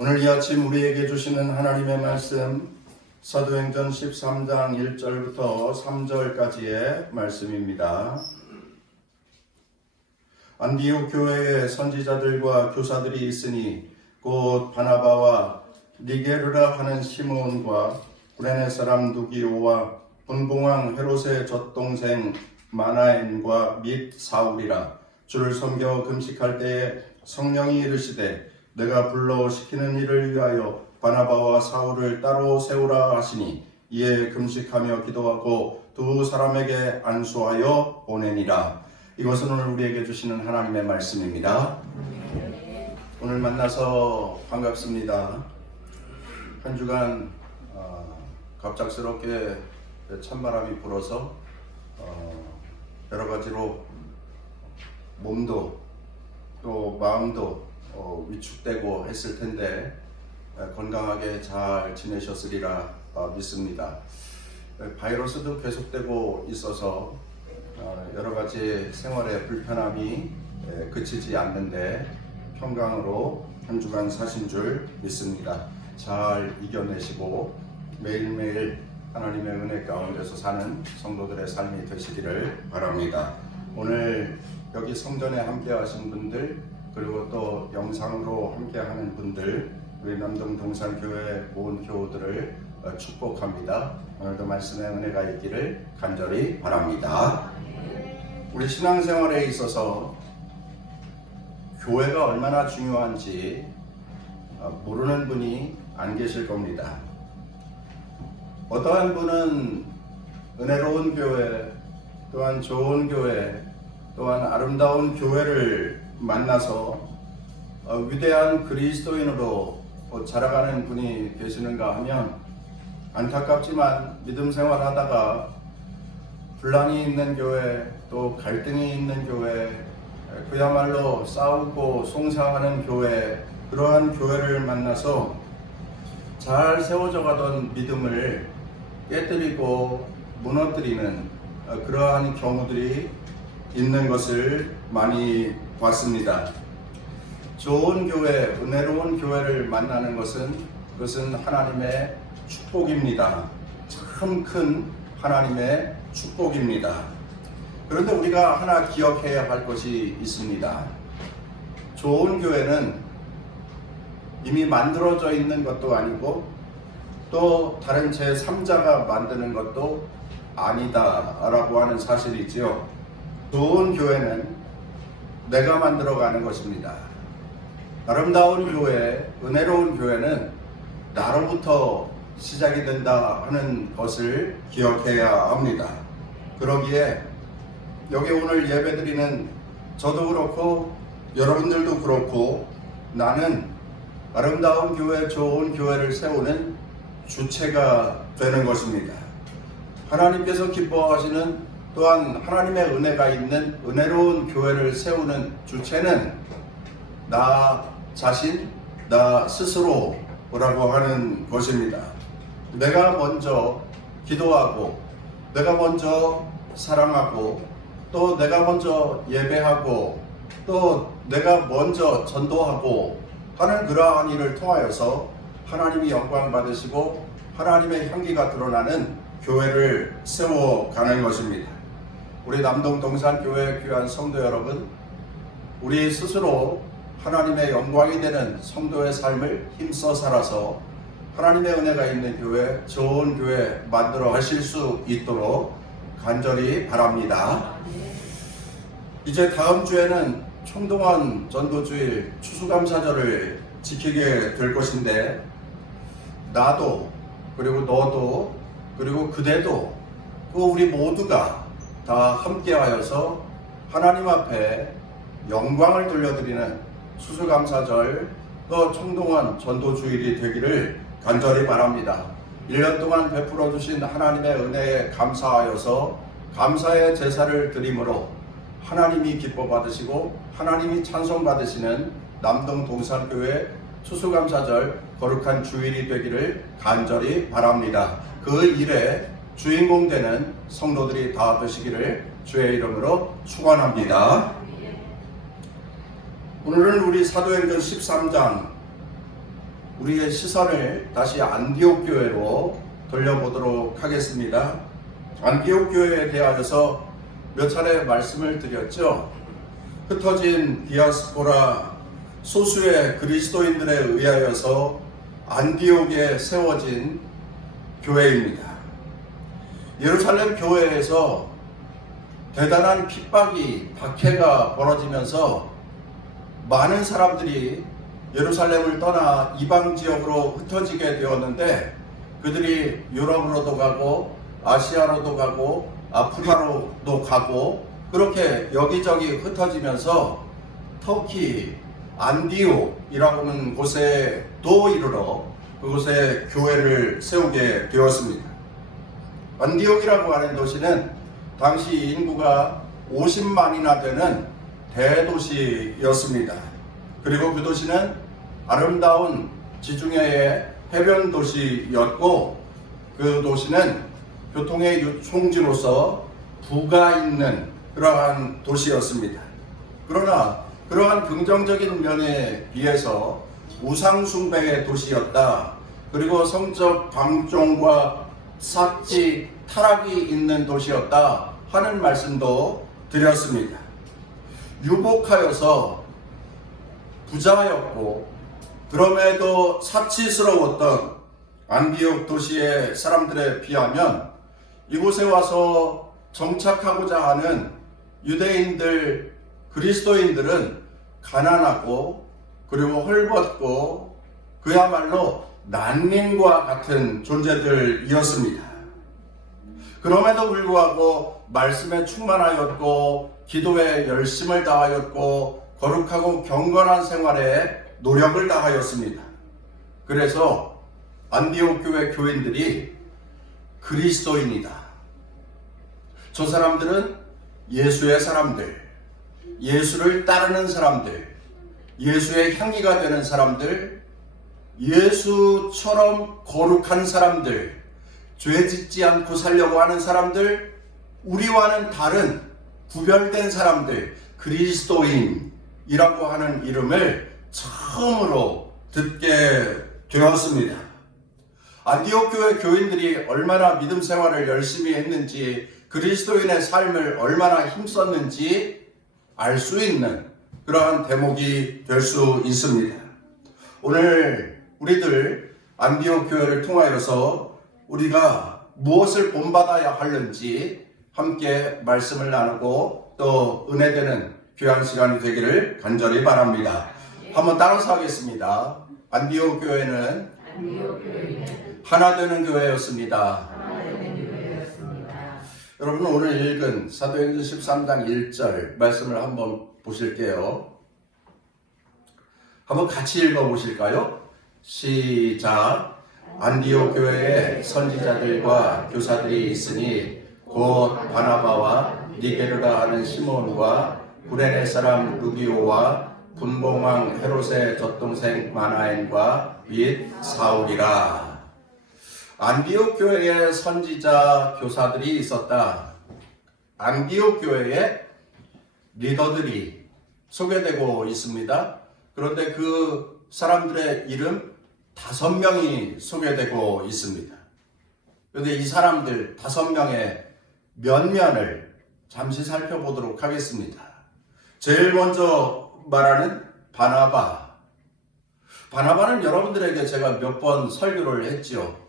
오늘 이 아침 우리에게 주시는 하나님의 말씀 사도행전 13장 1절부터 3절까지의 말씀입니다. 안디옥 교회에 선지자들과 교사들이 있으니 곧 바나바와 니게르라 하는 시몬과 구레네 사람 누기오와 분봉왕 헤롯의 젖동생 마나엔과 및 사울이라. 주를 섬겨 금식할 때에 성령이 이르시되 내가 불러 시키는 일을 위하여 바나바와 사울을 따로 세우라 하시니 이에 금식하며 기도하고 두 사람에게 안수하여 보내니라. 이것은 오늘 우리에게 주시는 하나님의 말씀입니다. 오늘 만나서 반갑습니다. 한 주간 갑작스럽게 찬바람이 불어서 여러 가지로 몸도 또 마음도 위축되고 했을 텐데 건강하게 잘 지내셨으리라 믿습니다. 바이러스도 계속되고 있어서 여러 가지 생활의 불편함이 그치지 않는데 평강으로 한 주간 사신 줄 믿습니다. 잘 이겨내시고 매일매일 하나님의 은혜 가운데서 사는 성도들의 삶이 되시기를 바랍니다. 오늘 여기 성전에 함께 하신 분들, 그리고 또 영상으로 함께하는 분들, 우리 남동 동산교회 모은 교우들을 축복합니다. 오늘도 말씀의 은혜가 있기를 간절히 바랍니다. 우리 신앙생활에 있어서 교회가 얼마나 중요한지 모르는 분이 안 계실 겁니다. 어떠한 분은 은혜로운 교회, 또한 좋은 교회, 또한 아름다운 교회를 만나서 위대한 그리스도인으로 자라가는 분이 계시는가 하면 안타깝지만 믿음 생활하다가 분란이 있는 교회, 또 갈등이 있는 교회, 그야말로 싸우고 송사하는 교회, 그러한 교회를 만나서 잘 세워져 가던 믿음을 깨뜨리고 무너뜨리는 그러한 경우들이 있는 것을 많이 봤습니다. 좋은 교회, 은혜로운 교회를 만나는 그것은 하나님의 축복입니다. 참 큰 하나님의 축복입니다. 그런데 우리가 하나 기억해야 할 것이 있습니다. 좋은 교회는 이미 만들어져 있는 것도 아니고 또 다른 제3자가 만드는 것도 아니다라고 하는 사실이지요. 좋은 교회는 내가 만들어가는 것입니다. 아름다운 교회, 은혜로운 교회는 나로부터 시작이 된다 하는 것을 기억해야 합니다. 그러기에 여기 오늘 예배드리는 저도 그렇고 여러분들도 그렇고 나는 아름다운 교회, 좋은 교회를 세우는 주체가 되는 것입니다. 하나님께서 기뻐하시는 또한 하나님의 은혜가 있는 은혜로운 교회를 세우는 주체는 나 자신, 나 스스로라고 하는 것입니다. 내가 먼저 기도하고, 내가 먼저 사랑하고, 또 내가 먼저 예배하고, 또 내가 먼저 전도하고 하는 그러한 일을 통하여서 하나님이 영광 받으시고 하나님의 향기가 드러나는 교회를 세워가는 것입니다. 우리 남동 동산교회 귀한 성도 여러분, 우리 스스로 하나님의 영광이 되는 성도의 삶을 힘써 살아서 하나님의 은혜가 있는 교회, 좋은 교회 만들어 하실 수 있도록 간절히 바랍니다. 이제 다음 주에는 총동원 전도주일 추수감사절을 지키게 될 것인데 나도, 그리고 너도, 그리고 그대도, 또 우리 모두가 다 함께하여서 하나님 앞에 영광을 돌려드리는 추수감사절, 또 총동원 전도주일이 되기를 간절히 바랍니다. 1년 동안 베풀어 주신 하나님의 은혜에 감사하여서 감사의 제사를 드림으로 하나님이 기뻐 받으시고 하나님이 찬송 받으시는 남동 동산교회 추수감사절 거룩한 주일이 되기를 간절히 바랍니다. 그 일에 주인공 되는 성도들이 다 되시기를 주의 이름으로 축원합니다. 오늘은 우리 사도행전 13장 우리의 시선을 다시 안디옥 교회로 돌려보도록 하겠습니다. 안디옥 교회에 대하여서 몇 차례 말씀을 드렸죠. 흩어진 디아스포라 소수의 그리스도인들에 의하여서 안디옥에 세워진 교회입니다. 예루살렘 교회에서 대단한 핍박이, 박해가 벌어지면서 많은 사람들이 예루살렘을 떠나 이방 지역으로 흩어지게 되었는데, 그들이 유럽으로도 가고 아시아로도 가고 아프리카로도 가고 그렇게 여기저기 흩어지면서 터키 안디옥이라고 하는 곳에도 이르러 그곳에 교회를 세우게 되었습니다. 안디옥이라고 하는 도시는 당시 인구가 50만이나 되는 대도시였습니다. 그리고 그 도시는 아름다운 지중해의 해변 도시였고, 그 도시는 교통의 유통지로서 부가 있는 그러한 도시였습니다. 그러나 그러한 긍정적인 면에 비해서 우상숭배의 도시였다. 그리고 성적 방종과 삭지, 타락이 있는 도시였다 하는 말씀도 드렸습니다. 유복하여서 부자였고 그럼에도 사치스러웠던 안디옥 도시의 사람들에 비하면 이곳에 와서 정착하고자 하는 유대인들, 그리스도인들은 가난하고 그리고 헐벗고 그야말로 난민과 같은 존재들이었습니다. 그럼에도 불구하고 말씀에 충만하였고 기도에 열심을 다하였고 거룩하고 경건한 생활에 노력을 다하였습니다. 그래서 안디옥 교회 교인들이 그리스도인이다. 저 사람들은 예수의 사람들, 예수를 따르는 사람들, 예수의 향기가 되는 사람들, 예수처럼 거룩한 사람들, 죄 짓지 않고 살려고 하는 사람들, 우리와는 다른 구별된 사람들, 그리스도인이라고 하는 이름을 처음으로 듣게 되었습니다. 안디옥 교회 교인들이 얼마나 믿음 생활을 열심히 했는지, 그리스도인의 삶을 얼마나 힘썼는지 알 수 있는 그러한 대목이 될 수 있습니다. 오늘 우리들 안디옥 교회를 통하여서 우리가 무엇을 본받아야 하는지 함께 말씀을 나누고 또 은혜되는 귀한 시간이 되기를 간절히 바랍니다. 한번 따라서 하겠습니다. 안디옥 교회는 하나 되는 교회였습니다. 여러분, 오늘 읽은 사도행전 13장 1절 말씀을 한번 보실게요. 한번 같이 읽어보실까요? 시작. 안디옥 교회에 선지자들과 교사들이 있으니 곧 바나바와 니게르라 하는 시몬과 구레네 사람 루기오와 분봉왕 헤롯의 젖동생 마나엔과 및 사울이라. 안디옥 교회에 선지자 교사들이 있었다. 안디옥 교회에 리더들이 소개되고 있습니다. 그런데 그 사람들의 이름 5명이 소개되고 있습니다. 그런데 이 사람들 5명의 면면을 잠시 살펴보도록 하겠습니다. 제일 먼저 말하는 바나바. 바나바는 여러분들에게 제가 몇 번 설교를 했죠.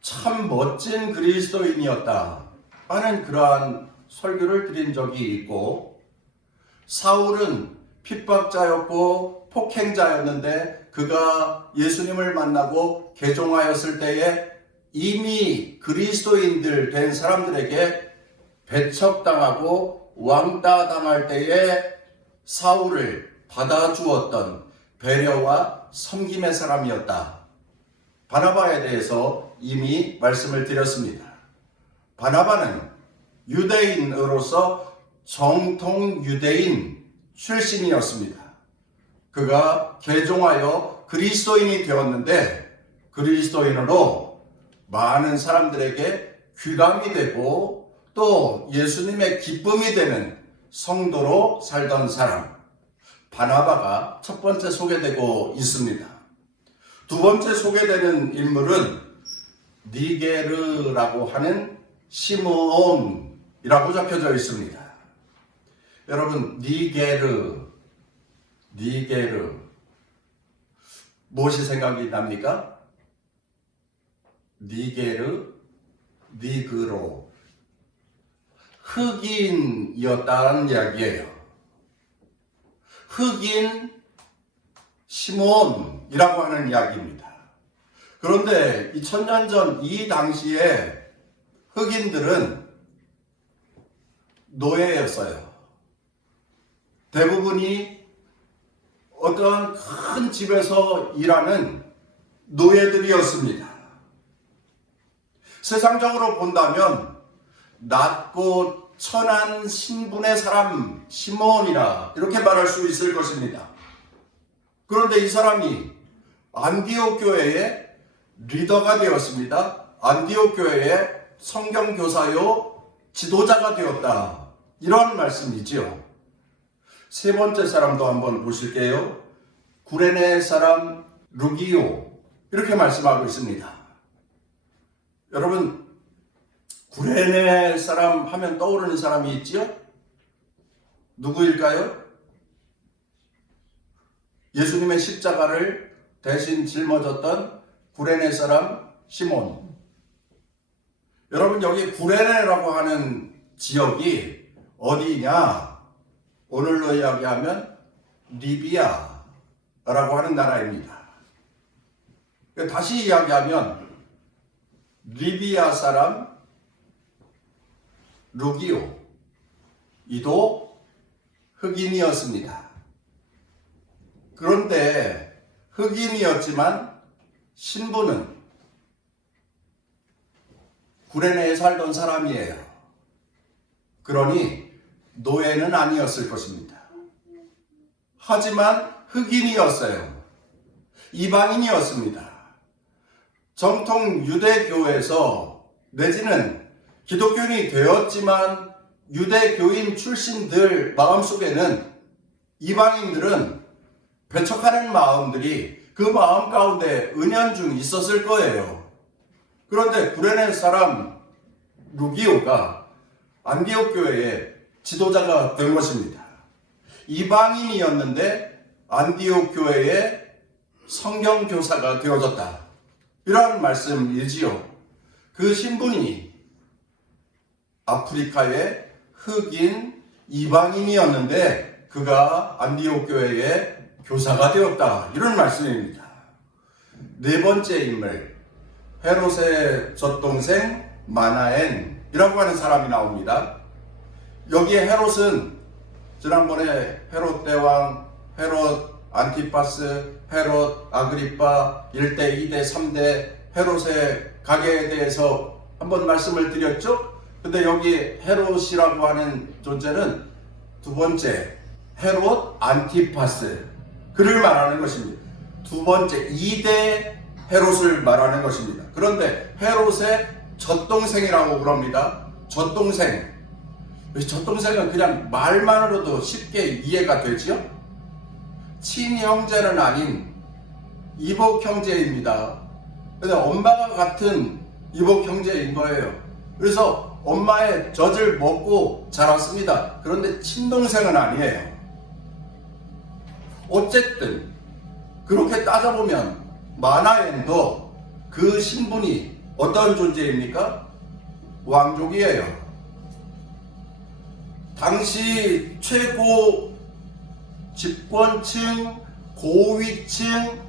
참 멋진 그리스도인이었다 하는 그러한 설교를 드린 적이 있고, 사울은 핍박자였고 폭행자였는데 그가 예수님을 만나고 개종하였을 때에 이미 그리스도인들 된 사람들에게 배척당하고 왕따 당할 때에 사울을 받아주었던 배려와 섬김의 사람이었다. 바나바에 대해서 이미 말씀을 드렸습니다. 바나바는 유대인으로서 정통 유대인 출신이었습니다. 그가 개종하여 그리스도인이 되었는데 그리스도인으로 많은 사람들에게 귀감이 되고 또 예수님의 기쁨이 되는 성도로 살던 사람, 바나바가 첫 번째 소개되고 있습니다. 두 번째 소개되는 인물은 니게르라고 하는 시므온이라고 적혀져 있습니다. 여러분, 니게르 무엇이 생각이 납니까? 니게르, 니그로, 흑인이었다는 이야기예요. 흑인 시므온이라고 하는 이야기입니다. 그런데 2000년 전 이 당시에 흑인들은 노예였어요. 대부분이 어떠한 큰 집에서 일하는 노예들이었습니다. 세상적으로 본다면 낮고 천한 신분의 사람 시므온이라 이렇게 말할 수 있을 것입니다. 그런데 이 사람이 안디옥 교회의 리더가 되었습니다. 안디옥 교회의 성경교사요 지도자가 되었다. 이런 말씀이지요. 세 번째 사람도 한번 보실게요. 구레네 사람 루기오, 이렇게 말씀하고 있습니다. 여러분, 구레네 사람 하면 떠오르는 사람이 있지요? 누구일까요? 예수님의 십자가를 대신 짊어졌던 구레네 사람 시몬. 여러분, 여기 구레네라고 하는 지역이 어디냐? 오늘로 이야기하면 리비아라고 하는 나라입니다. 다시 이야기하면 리비아 사람 루기오, 이도 흑인이었습니다. 그런데 흑인이었지만 신부는 구레네에 살던 사람이에요. 그러니 노예는 아니었을 것입니다. 하지만 흑인이었어요. 이방인이었습니다. 정통 유대교에서 내지는 기독교인이 되었지만 유대교인 출신들 마음속에는 이방인들은 배척하는 마음들이 그 마음 가운데 은연중 있었을 거예요. 그런데 구레네 사람 루기오가 안디옥 교회의 지도자가 된 것입니다. 이방인이었는데 안디옥 교회의 성경교사가 되어졌다. 이런 말씀이지요. 그 신분이 아프리카의 흑인 이방인이었는데 그가 안디옥 교회의 교사가 되었다. 이런 말씀입니다. 네 번째 인물, 헤롯의 젖동생 마나엔이라고 하는 사람이 나옵니다. 여기에 헤롯은 지난번에 헤롯 대왕, 헤롯 안티파스, 헤롯 아그리파 1대, 2대, 3대 헤롯의 가계에 대해서 한번 말씀을 드렸죠. 근데 여기 헤롯이라고 하는 존재는 두 번째 헤롯 안티파스, 그를 말하는 것입니다. 두 번째 2대 헤롯을 말하는 것입니다. 그런데 헤롯의 젖동생이라고 그럽니다. 젖동생. 젖동생은 그냥 말만으로도 쉽게 이해가 되지요. 친형제는 아닌 이복 형제입니다. 근데 엄마가 같은 이복 형제인 거예요. 그래서 엄마의 젖을 먹고 자랐습니다. 그런데 친동생은 아니에요. 어쨌든 그렇게 따져보면 마나엔도 그 신분이 어떤 존재입니까? 왕족이에요. 당시 최고 집권층, 고위층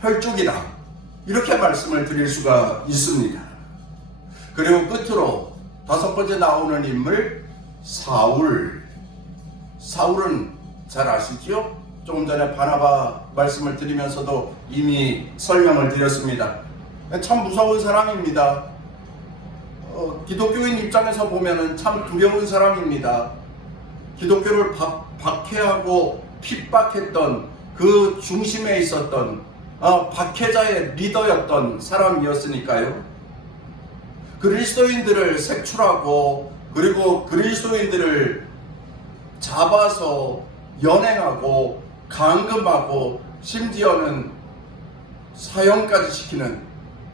혈족이라 이렇게 말씀을 드릴 수가 있습니다. 그리고 끝으로 다섯 번째 나오는 인물 사울. 사울은 잘 아시죠? 조금 전에 바나바 말씀을 드리면서도 이미 설명을 드렸습니다. 참 무서운 사람입니다. 기독교인 입장에서 보면 참 두려운 사람입니다. 기독교를 박해하고 핍박했던 그 중심에 있었던 박해자의 리더였던 사람이었으니까요. 그리스도인들을 색출하고 그리고 그리스도인들을 잡아서 연행하고 감금하고 심지어는 사형까지 시키는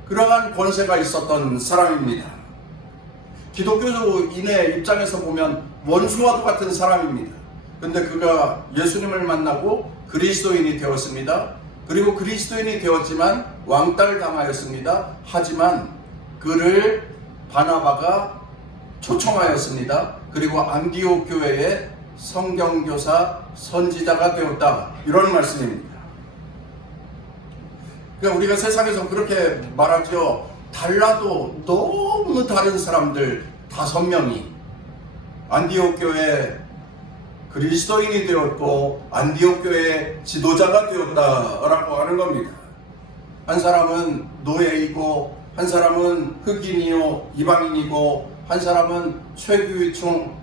그러한 권세가 있었던 사람입니다. 기독교인의 입장에서 보면 원수와도 같은 사람입니다. 근데 그가 예수님을 만나고 그리스도인이 되었습니다. 그리고 그리스도인이 되었지만 왕따를 당하였습니다. 하지만 그를 바나바가 초청하였습니다. 그리고 안디옥 교회의 성경교사 선지자가 되었다. 이런 말씀입니다. 그러니까 우리가 세상에서 그렇게 말하죠. 달라도 너무 다른 사람들 5명이 안디옥 교회 그리스도인이 되었고 안디옥 교회의 지도자가 되었다라고 하는 겁니다. 한 사람은 노예이고 한 사람은 흑인이요 이방인이고 한 사람은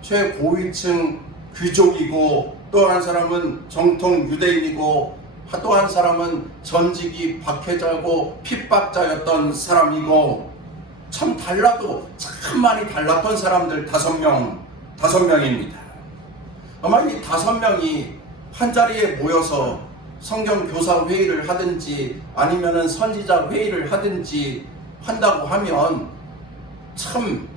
최고위층 귀족이고 또 한 사람은 정통 유대인이고 또 한 사람은 전직이 박해자고 핍박자였던 사람이고 참 달라도 참 많이 달랐던 사람들 5명입니다. 아마 이 5명이 한 자리에 모여서 성경 교사 회의를 하든지 아니면은 선지자 회의를 하든지 한다고 하면 참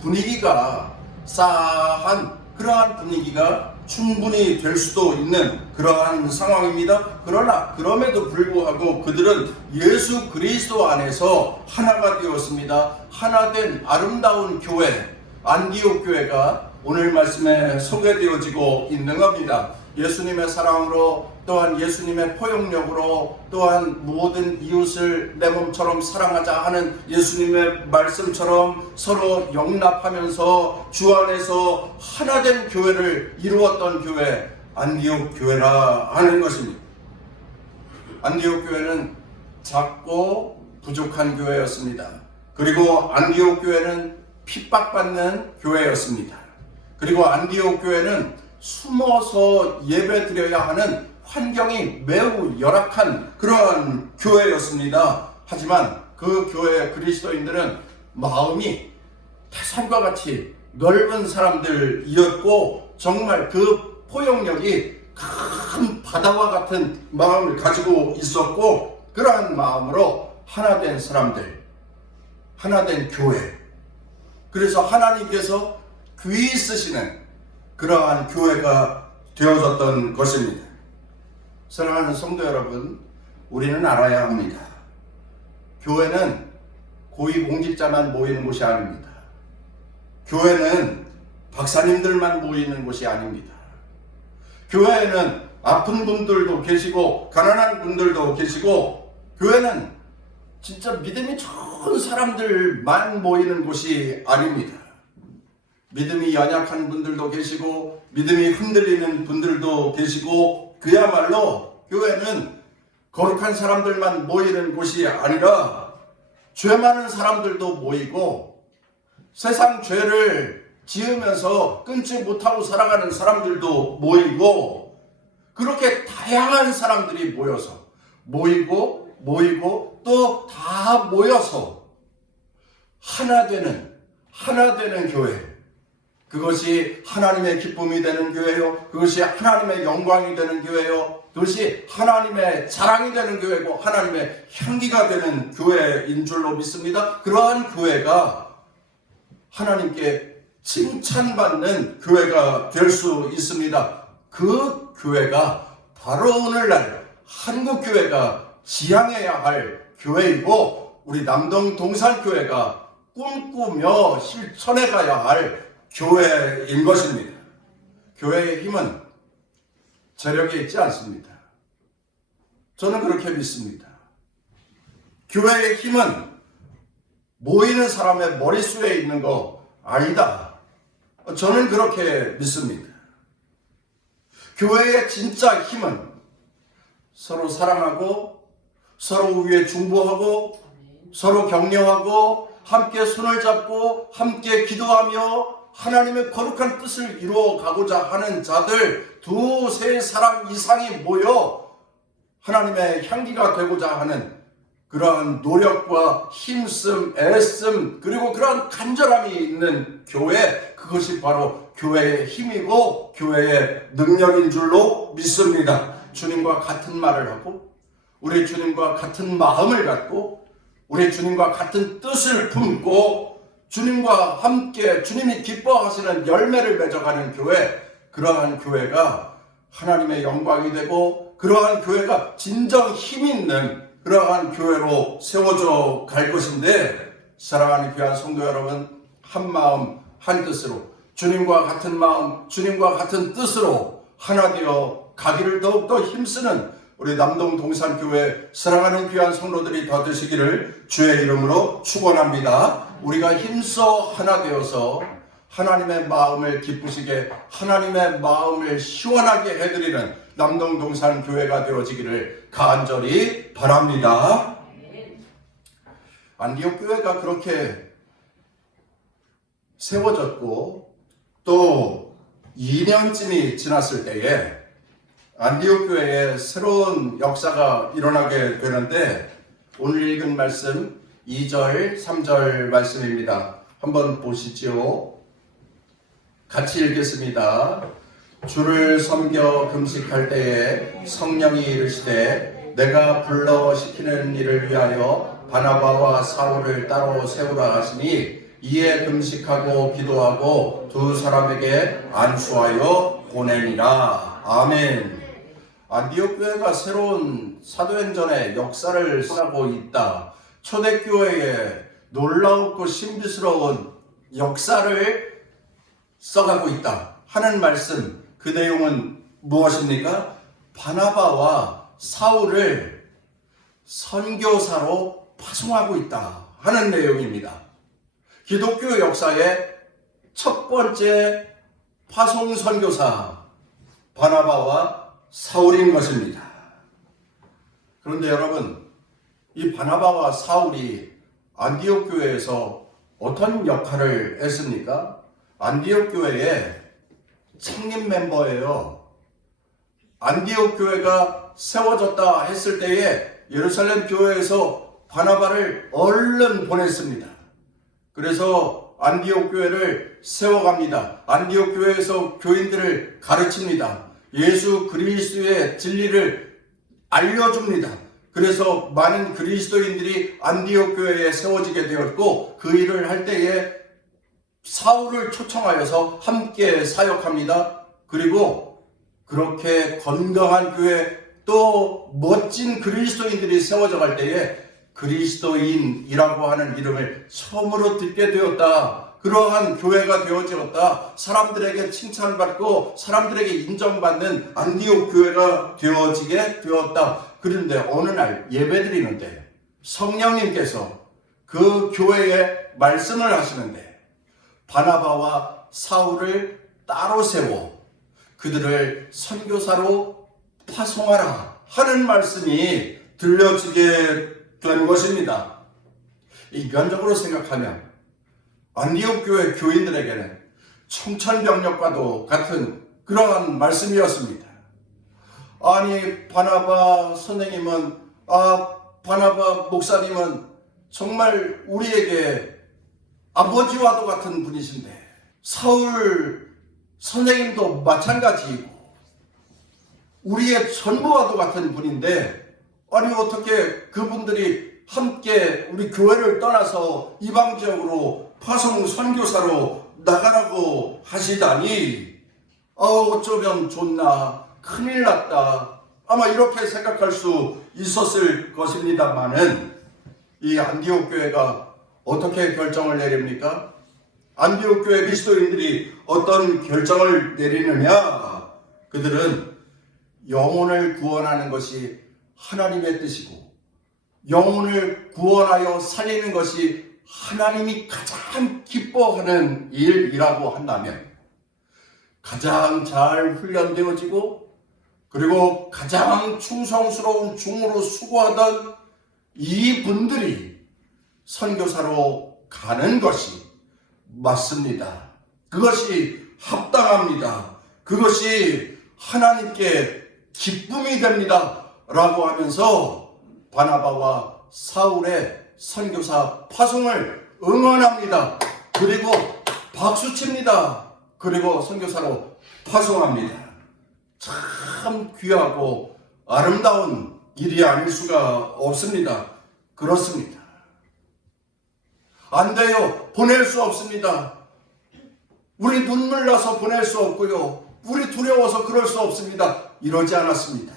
분위기가 싸한 그러한 분위기가 충분히 될 수도 있는 그러한 상황입니다. 그러나 그럼에도 불구하고 그들은 예수 그리스도 안에서 하나가 되었습니다. 하나된 아름다운 교회 안디옥 교회가 오늘 말씀에 소개되어지고 있는 겁니다. 예수님의 사랑으로 또한 예수님의 포용력으로 또한 모든 이웃을 내 몸처럼 사랑하자 하는 예수님의 말씀처럼 서로 용납하면서 주 안에서 하나된 교회를 이루었던 교회 안디옥 교회라 하는 것입니다. 안디옥 교회는 작고 부족한 교회였습니다. 그리고 안디옥 교회는 핍박받는 교회였습니다. 그리고 안디옥 교회는 숨어서 예배 드려야 하는 환경이 매우 열악한 그러한 교회였습니다. 하지만 그 교회 그리스도인들은 마음이 태산과 같이 넓은 사람들이었고 정말 그 포용력이 큰 바다와 같은 마음을 가지고 있었고 그러한 마음으로 하나된 사람들, 하나된 교회, 그래서 하나님께서 귀히 쓰시는 그러한 교회가 되어졌던 것입니다. 사랑하는 성도 여러분, 우리는 알아야 합니다. 교회는 고위공직자만 모이는 곳이 아닙니다. 교회는 박사님들만 모이는 곳이 아닙니다. 교회에는 아픈 분들도 계시고 가난한 분들도 계시고 교회는 진짜 믿음이 좋은 사람들만 모이는 곳이 아닙니다. 믿음이 연약한 분들도 계시고 믿음이 흔들리는 분들도 계시고 그야말로 교회는 거룩한 사람들만 모이는 곳이 아니라 죄 많은 사람들도 모이고 세상 죄를 지으면서 끊지 못하고 살아가는 사람들도 모이고 그렇게 다양한 사람들이 모이고 또 다 모여서 하나 되는 교회, 그것이 하나님의 기쁨이 되는 교회요, 그것이 하나님의 영광이 되는 교회요, 그것이 하나님의 자랑이 되는 교회고 하나님의 향기가 되는 교회인 줄로 믿습니다. 그러한 교회가 하나님께 칭찬받는 교회가 될 수 있습니다. 그 교회가 바로 오늘날 한국교회가 지향해야 할 교회이고 우리 남동 동산교회가 꿈꾸며 실천해 가야 할 교회인 것입니다. 교회의 힘은 재력에 있지 않습니다. 저는 그렇게 믿습니다. 교회의 힘은 모이는 사람의 머릿속에 있는 거 아니다. 저는 그렇게 믿습니다. 교회의 진짜 힘은 서로 사랑하고 서로 위에 중보하고 서로 격려하고 함께 손을 잡고 함께 기도하며 하나님의 거룩한 뜻을 이루어가고자 하는 자들 2-3 사람 이상이 모여 하나님의 향기가 되고자 하는 그러한 노력과 힘씀, 애씀 그리고 그러한 간절함이 있는 교회, 그것이 바로 교회의 힘이고 교회의 능력인 줄로 믿습니다. 주님과 같은 말을 하고 우리 주님과 같은 마음을 갖고 우리 주님과 같은 뜻을 품고 주님과 함께 주님이 기뻐하시는 열매를 맺어가는 교회, 그러한 교회가 하나님의 영광이 되고 그러한 교회가 진정 힘 있는 그러한 교회로 세워져 갈 것인데, 사랑하는 귀한 성도 여러분, 한 마음 한 뜻으로 주님과 같은 마음 주님과 같은 뜻으로 하나 되어 가기를 더욱더 힘쓰는 우리 남동 동산교회 사랑하는 귀한 성도들이 더 되시기를 주의 이름으로 축원합니다. 우리가 힘써 하나 되어서 하나님의 마음을 기쁘시게 하나님의 마음을 시원하게 해드리는 남동 동산교회가 되어지기를 간절히 바랍니다. 안디옥 교회가 그렇게 세워졌고 또 2년쯤이 지났을 때에 안디옥 교회에 새로운 역사가 일어나게 되는데, 오늘 읽은 말씀 2절 3절 말씀입니다. 한번 보시죠. 같이 읽겠습니다. 주를 섬겨 금식할 때에 성령이 이르시되 내가 불러 시키는 일을 위하여 바나바와 사울을 따로 세우라 하시니 이에 금식하고 기도하고 두 사람에게 안수하여 보내니라. 아멘. 안디옥 교회가 새로운 사도행전의 역사를 쓰고 있다. 초대교회에 놀라웠고 신비스러운 역사를 써가고 있다 하는 말씀, 그 내용은 무엇입니까? 바나바와 사울을 선교사로 파송하고 있다 하는 내용입니다. 기독교 역사의 첫 번째 파송 선교사 바나바와 사울인 것입니다. 그런데 여러분, 이 바나바와 사울이 안디옥 교회에서 어떤 역할을 했습니까? 안디옥 교회의 창립 멤버예요. 안디옥 교회가 세워졌다 했을 때에 예루살렘 교회에서 바나바를 얼른 보냈습니다. 그래서 안디옥 교회를 세워갑니다. 안디옥 교회에서 교인들을 가르칩니다. 예수 그리스도의 진리를 알려줍니다. 그래서 많은 그리스도인들이 안디옥 교회에 세워지게 되었고, 그 일을 할 때에 사울을 초청하여서 함께 사역합니다. 그리고 그렇게 건강한 교회, 또 멋진 그리스도인들이 세워져 갈 때에 그리스도인이라고 하는 이름을 처음으로 듣게 되었다. 그러한 교회가 되어지었다. 사람들에게 칭찬받고 사람들에게 인정받는 안디옥 교회가 되어지게 되었다. 그런데 어느 날 예배드리는데 성령님께서 그 교회에 말씀을 하시는데 바나바와 사울을 따로 세워 그들을 선교사로 파송하라 하는 말씀이 들려지게 된 것입니다. 인간적으로 생각하면 안디옥 교회 교인들에게는 청천벽력과도 같은 그러한 말씀이었습니다. 아니, 바나바 선생님은, 바나바 목사님은 정말 우리에게 아버지와도 같은 분이신데, 사울 선생님도 마찬가지이고 우리의 전부와도 같은 분인데, 아니 어떻게 그분들이 함께 우리 교회를 떠나서 이방 지역으로 파송 선교사로 나가라고 하시다니, 어쩌면 좋나, 큰일 났다, 아마 이렇게 생각할 수 있었을 것입니다만은, 이 안디옥 교회가 어떻게 결정을 내립니까? 안디옥 교회 그리스도인들이 어떤 결정을 내리느냐? 그들은 영혼을 구원하는 것이 하나님의 뜻이고, 영혼을 구원하여 살리는 것이 하나님이 가장 기뻐하는 일이라고 한다면, 가장 잘 훈련되어지고 그리고 가장 충성스러운 중으로 수고하던 이 분들이 선교사로 가는 것이 맞습니다. 그것이 합당합니다. 그것이 하나님께 기쁨이 됩니다 라고 하면서 바나바와 사울의 선교사 파송을 응원합니다. 그리고 박수칩니다. 그리고 선교사로 파송합니다. 참 귀하고 아름다운 일이 아닐 수가 없습니다. 그렇습니다. 안 돼요. 보낼 수 없습니다. 우리 눈물 나서 보낼 수 없고요. 우리 두려워서 그럴 수 없습니다. 이러지 않았습니다.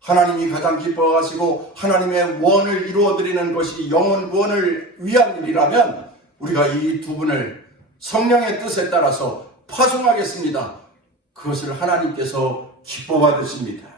하나님이 가장 기뻐하시고 하나님의 원을 이루어드리는 것이 영혼 구원을 위한 일이라면 우리가 이 두 분을 성령의 뜻에 따라서 파송하겠습니다. 그것을 하나님께서 기뻐받으십니다.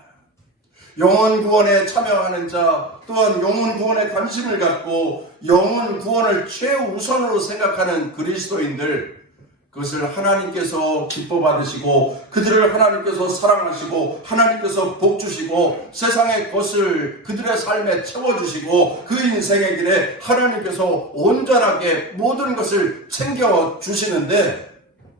영혼 구원에 참여하는 자, 또한 영혼 구원에 관심을 갖고 영혼 구원을 최우선으로 생각하는 그리스도인들, 그것을 하나님께서 기뻐받으시고 그들을 하나님께서 사랑하시고 하나님께서 복주시고 세상의 것을 그들의 삶에 채워주시고 그 인생의 길에 하나님께서 온전하게 모든 것을 챙겨주시는데,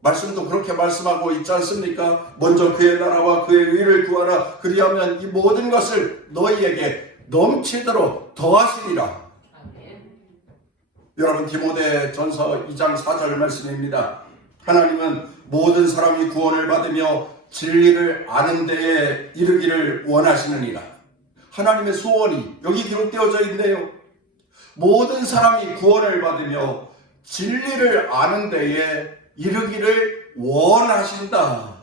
말씀도 그렇게 말씀하고 있지 않습니까? 먼저 그의 나라와 그의 의를 구하라. 그리하면 이 모든 것을 너희에게 넘치도록 더하시리라. 여러분, 디모데 전서 2장 4절 말씀입니다. 하나님은 모든 사람이 구원을 받으며 진리를 아는 데에 이르기를 원하시느니라. 하나님의 소원이 여기 기록되어져 있네요. 모든 사람이 구원을 받으며 진리를 아는 데에 이르기를 원하신다.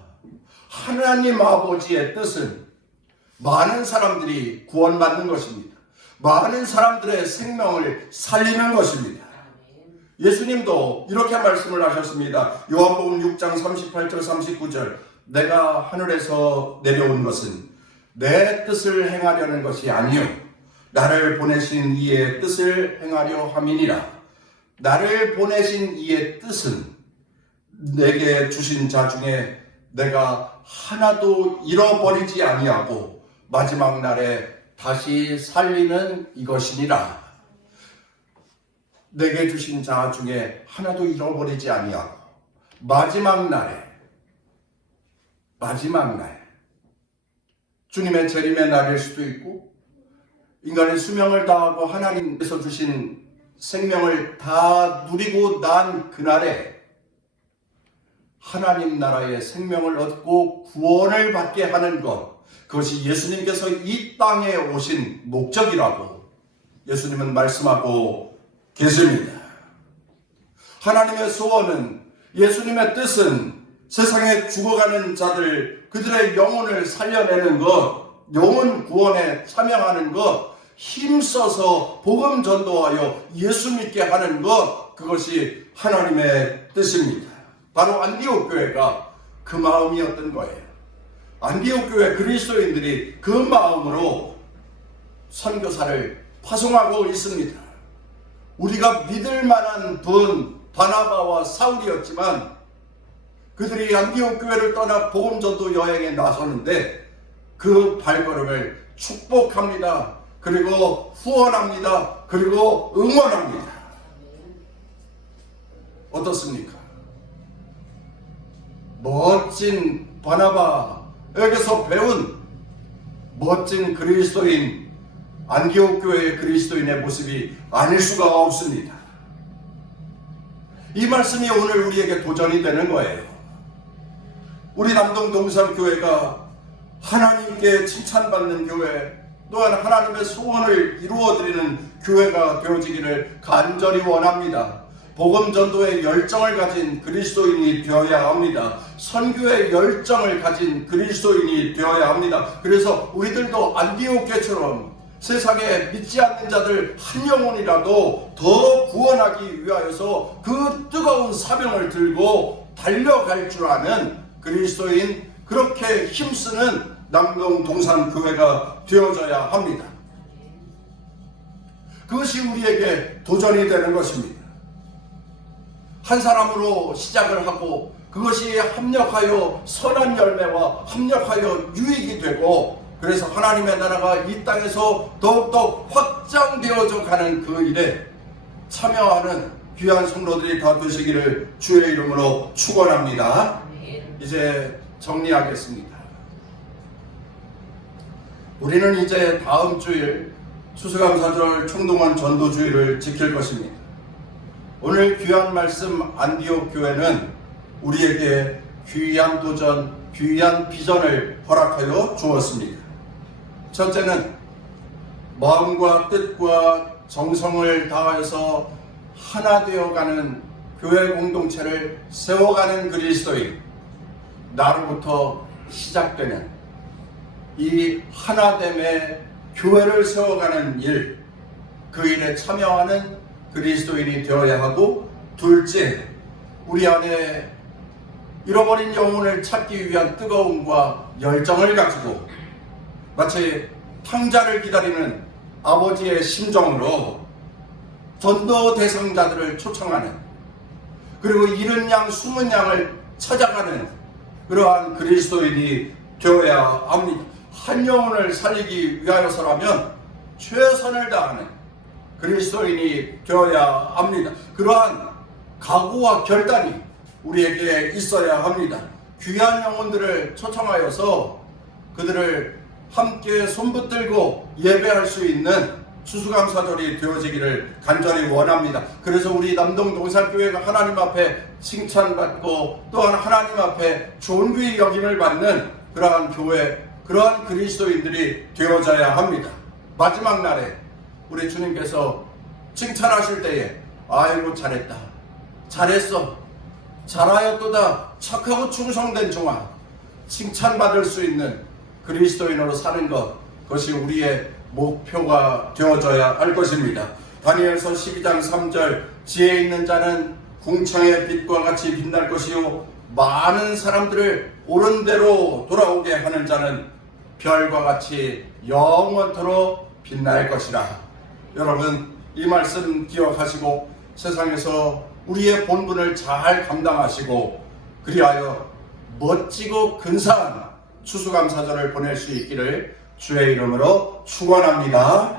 하나님 아버지의 뜻은 많은 사람들이 구원받는 것입니다. 많은 사람들의 생명을 살리는 것입니다. 예수님도 이렇게 말씀을 하셨습니다. 요한복음 6장 38절 39절 내가 하늘에서 내려온 것은 내 뜻을 행하려는 것이 아니요 나를 보내신 이의 뜻을 행하려 함이니라. 나를 보내신 이의 뜻은 내게 주신 자 중에 내가 하나도 잃어버리지 아니하고 마지막 날에 다시 살리는 이것이니라. 내게 주신 자 중에 하나도 잃어버리지 아니하고 마지막 날 주님의 재림의 날일 수도 있고 인간의 수명을 다하고 하나님께서 주신 생명을 다 누리고 난 그날에 하나님 나라의 생명을 얻고 구원을 받게 하는 것, 그것이 예수님께서 이 땅에 오신 목적이라고 예수님은 말씀하고 계십니다. 하나님의 소원은, 예수님의 뜻은 세상에 죽어가는 자들, 그들의 영혼을 살려내는 것, 영혼 구원에 참여하는 것, 힘써서 복음 전도하여 예수 믿게 하는 것, 그것이 하나님의 뜻입니다. 바로 안디옥 교회가 그 마음이었던 거예요. 안디옥 교회 그리스도인들이 그 마음으로 선교사를 파송하고 있습니다. 우리가 믿을 만한 분 바나바와 사울이었지만 그들이 안디옥 교회를 떠나 복음 전도 여행에 나서는데 그 발걸음을 축복합니다. 그리고 후원합니다. 그리고 응원합니다. 어떻습니까? 멋진 바나바에게서 배운 멋진 그리스도인, 안디옥 교회의 그리스도인의 모습이 아닐 수가 없습니다. 이 말씀이 오늘 우리에게 도전이 되는 거예요. 우리 남동 동산교회가 하나님께 칭찬받는 교회, 또한 하나님의 소원을 이루어드리는 교회가 되어지기를 간절히 원합니다. 복음 전도의 열정을 가진 그리스도인이 되어야 합니다. 선교의 열정을 가진 그리스도인이 되어야 합니다. 그래서 우리들도 안디옥 교회처럼 세상에 믿지 않는 자들 한 영혼이라도 더 구원하기 위하여서 그 뜨거운 사명을 들고 달려갈 줄 아는 그리스도인, 그렇게 힘쓰는 남동 동산교회가 되어져야 합니다. 그것이 우리에게 도전이 되는 것입니다. 한 사람으로 시작을 하고 그것이 합력하여 선한 열매와 합력하여 유익이 되고, 그래서 하나님의 나라가 이 땅에서 더욱더 확장되어져 가는 그 일에 참여하는 귀한 성도들이 다 되시기를 주의 이름으로 축원합니다. 이제 정리하겠습니다. 우리는 이제 다음 주일 추수감사절 총동원 전도주일을 지킬 것입니다. 오늘 귀한 말씀 안디옥 교회는 우리에게 귀한 도전, 귀한 비전을 허락하여 주었습니다. 첫째는 마음과 뜻과 정성을 다하여서 하나 되어가는 교회 공동체를 세워가는 그리스도인, 나로부터 시작되는 이 하나됨의 교회를 세워가는 일, 그 일에 참여하는 그리스도인이 되어야 하고, 둘째, 우리 안에 잃어버린 영혼을 찾기 위한 뜨거움과 열정을 가지고 마치 탕자를 기다리는 아버지의 심정으로 전도 대상자들을 초청하는, 그리고 잃은 양 숨은 양을 찾아가는 그러한 그리스도인이 되어야 합니다. 한 영혼을 살리기 위하여서라면 최선을 다하는 그리스도인이 되어야 합니다. 그러한 각오와 결단이 우리에게 있어야 합니다. 귀한 영혼들을 초청하여서 그들을 함께 손붙들고 예배할 수 있는 추수감사절이 되어지기를 간절히 원합니다. 그래서 우리 남동 동산교회가 하나님 앞에 칭찬받고 또한 하나님 앞에 존귀 여김을 받는 그러한 교회, 그러한 그리스도인들이 되어져야 합니다. 마지막 날에 우리 주님께서 칭찬하실 때에 아이고 잘했다, 잘했어, 잘하였도다, 착하고 충성된 종아, 칭찬받을 수 있는 그리스도인으로 사는 것, 그것이 우리의 목표가 되어져야 할 것입니다. 다니엘서 12장 3절, 지혜 있는 자는 궁창의 빛과 같이 빛날 것이요 많은 사람들을 옳은 대로 돌아오게 하는 자는 별과 같이 영원토록 빛날 것이라. 여러분, 이 말씀 기억하시고 세상에서 우리의 본분을 잘 감당하시고 그리하여 멋지고 근사한 추수감사절을 보낼 수 있기를 주의 이름으로 축원합니다.